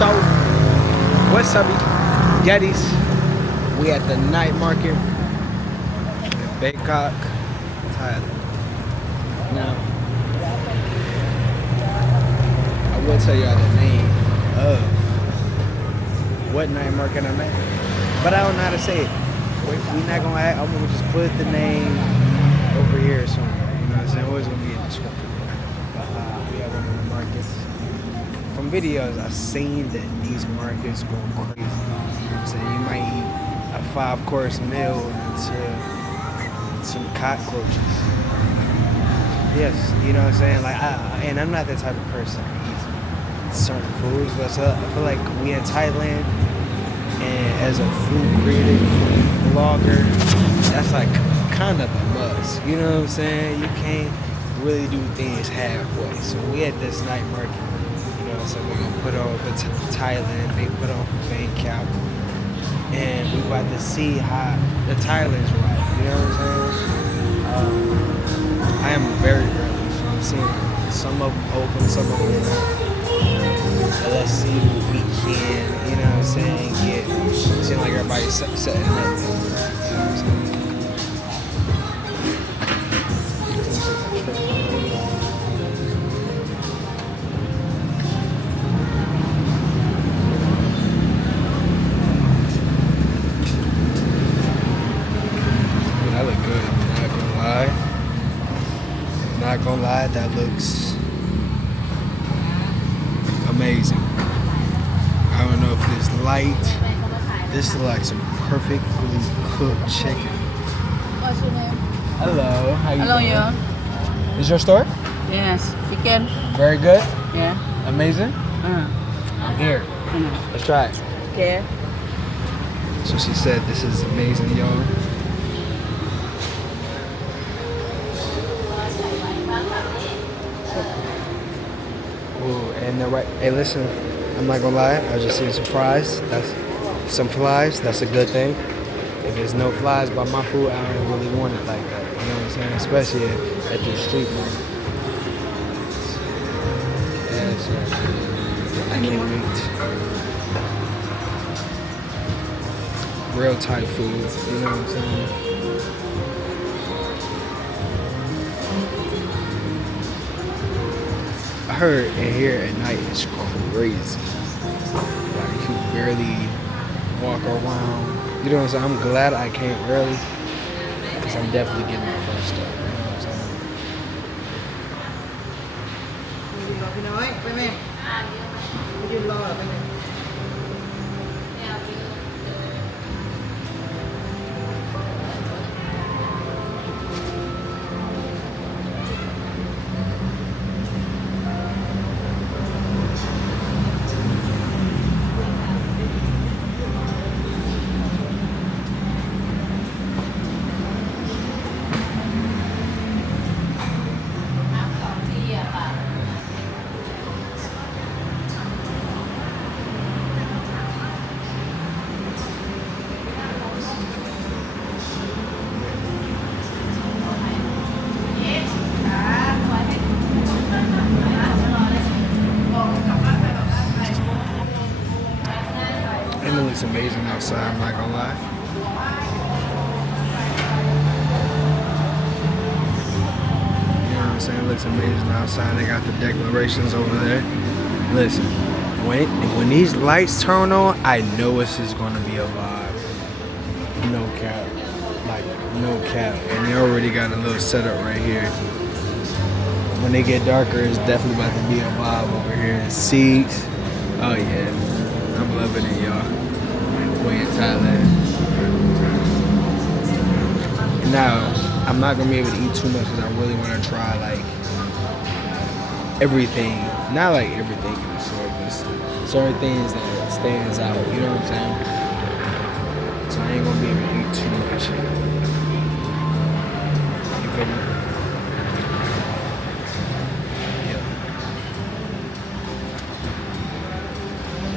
So, what's up, Yetis? We at the night market in Bangkok, Thailand. Now, I will tell y'all the name of what night market I'm at, but I don't know how to say it. We're not gonna act, I'm gonna just put the name over here somewhere. You know what I'm saying? Always gonna be in the description. But we have one of the markets. From videos, I've seen that these markets go crazy. You know what I'm saying? You might eat a 5-course meal into some cockroaches. Yes, you know what I'm saying? Like, and I'm not that type of person who eats certain foods, but I feel like we in Thailand, and as a food critic, vlogger, that's like kind of a must. You know what I'm saying? You can't really do things halfway. So we at this night market. So we're gonna put on for Thailand, they put on for Bangkok, and we're about to see how the Thailand's right. You know what I'm saying? I am very early, so I'm seeing some of them open, some of them not. But let's see what we can, you know what I'm saying, get. It seems like everybody's setting up. You know what I'm saying? Not gonna lie, that looks amazing. I don't know if this light, this is like some perfectly cooked chicken. What's your name? Hello, how you Hello, doing? you. Is your store? Yes, chicken. Very good? Yeah. Amazing? I'm here. Let's try it. Okay. So she said this is amazing, y'all. Ooh, and they're right. Hey, listen, I'm not gonna lie. I was just seeing some fries. That's some flies. That's a good thing. If there's no flies by my food, I don't really want it like that. You know what I'm saying? Especially at the street market. Yes, yes. I can't wait. Real Thai food. You know what I'm saying? I heard in here at night it's crazy. Like you barely walk around. You know what I'm saying? I'm glad I came early because I'm definitely getting my first step. You know what I'm saying? And it looks amazing outside, I'm not gonna lie. You know what I'm saying? It looks amazing outside. They got the declarations over there. Listen, when these lights turn on, I know it's just gonna be a vibe. No cap. Like, no cap. And they already got a little setup right here. When they get darker, it's definitely about to be a vibe over here. Seats. Oh yeah. I'm loving it, y'all. We in Thailand. Now, I'm not gonna be able to eat too much because I really want to try like everything. Not like everything in the store, but certain things that stands out. You know what I'm saying? So I ain't gonna be able to eat too much. You feel me? Yeah.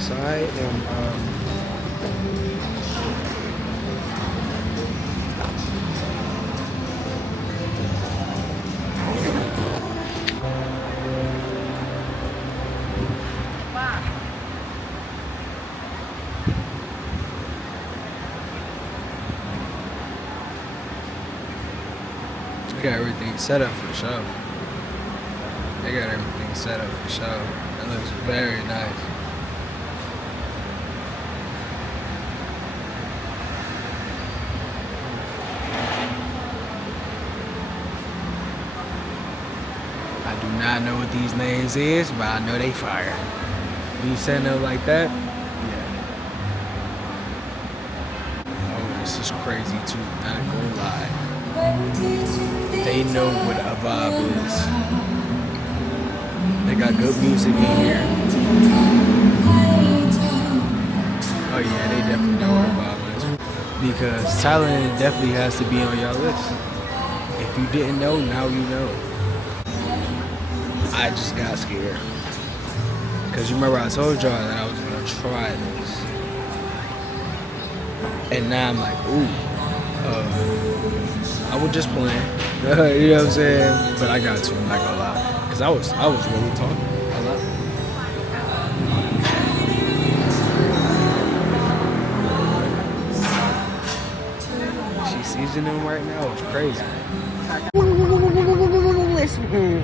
So I am. got everything set up for sure. They got everything set up for sure. That looks very nice. I do not know what these names is, but I know they fire. You setting up like that? Yeah. Oh, this is crazy too, not gonna lie. They know what a vibe is. They got good music in here. Oh yeah, they definitely know what a vibe is. Because Thailand definitely has to be on y'all list. If you didn't know, now you know. I just got scared. Because you remember I told y'all that I was going to try this. And now I'm like, ooh. I was just playing. You know what I'm saying? But I got to, I'm not going to lie. Because I was really talking a lot. She's seasoning right now. It's crazy. Listen.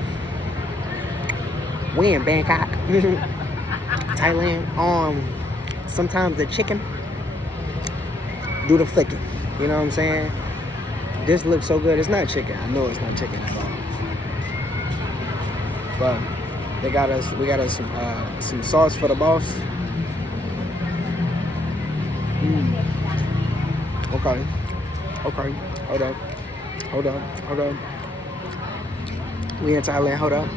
We in Bangkok, Thailand. Sometimes the chicken do the flicking. You know what I'm saying? This looks so good. It's not chicken. I know it's not chicken at all. But we got us some sauce for the boss. Okay. Hold up. We in Thailand. Hold up.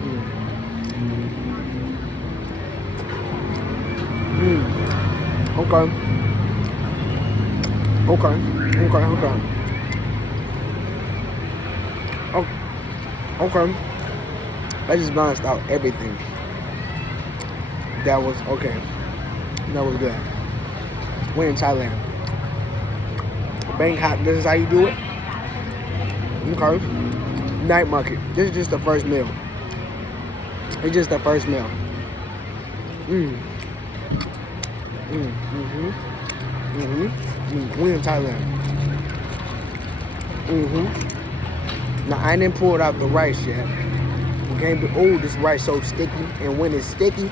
Okay. Oh, okay. I just balanced out everything. That was okay. That was good. We're in Thailand. Bangkok, this is how you do it? Okay. Night market. This is just the first meal. It's just the first meal. We in Thailand. Now I didn't pull out the rice yet. Okay, but oh, this rice so sticky, and when it's sticky,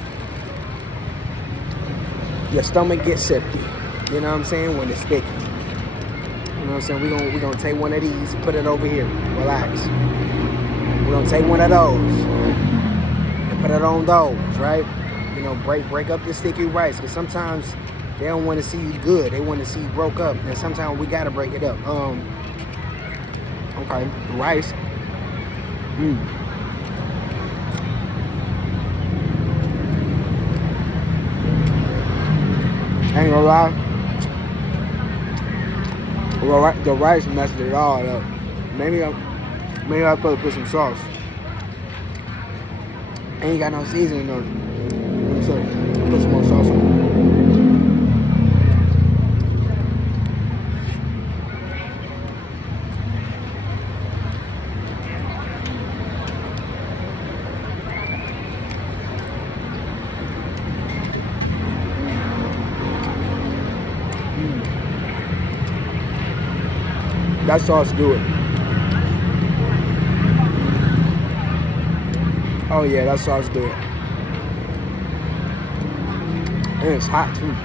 your stomach gets sippy. You know what I'm saying? When it's sticky. You know what I'm saying? We gonna take one of these, put it over here. Relax. We're gonna take one of those and put it on those, right? You know, break up the sticky rice, because sometimes they don't want to see you good. They want to see you broke up, and sometimes we gotta break it up. Okay, the rice. I ain't gonna lie. Well, the rice messed it all up. Maybe I put some sauce. I ain't got no seasoning on it. So put some more sauce on it. That sauce do it. Oh yeah, that sauce do it. And it's hot too.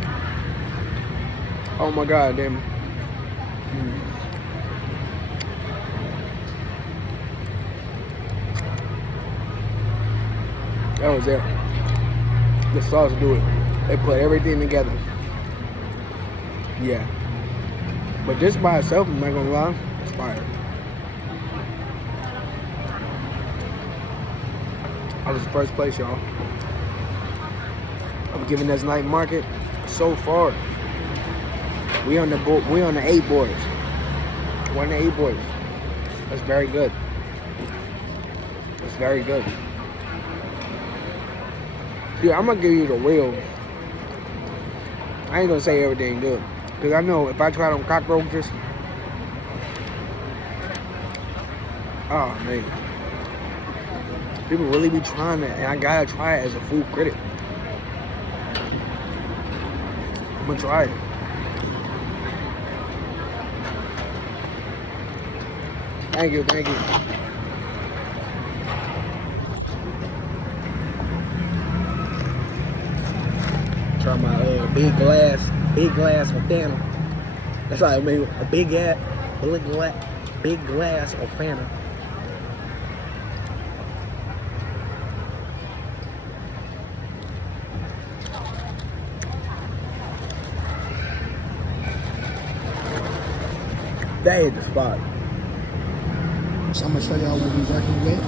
Oh my god, damn. That was it. The sauce do it. They put everything together. Yeah. But this by itself, I'm not gonna lie, it's fire. I was first place, y'all. I'm giving this night market so far. We on the 8 boards. We're on the 8 boards. That's very good. That's very good. Yeah, I'm gonna give you the real. I ain't gonna say everything good. Because I know if I try them cockroaches, oh man, people really be trying that, and I gotta try it as a food critic. I'm gonna try it. Thank you. try my big glass of Fanta. That's what I mean, a big glass of Fanta. That hit the spot. So I'm gonna show y'all what we're working with.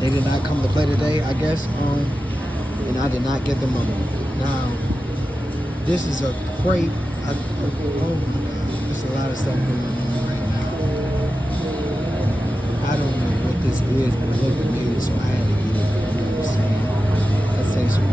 They did not come to play today, I guess. And I did not get the money. Now, this is a crepe. Oh my God, there's a lot of stuff going on right now. I don't know what this is, but it looked new, so I had to get it. You know what I'm saying? Let's take some.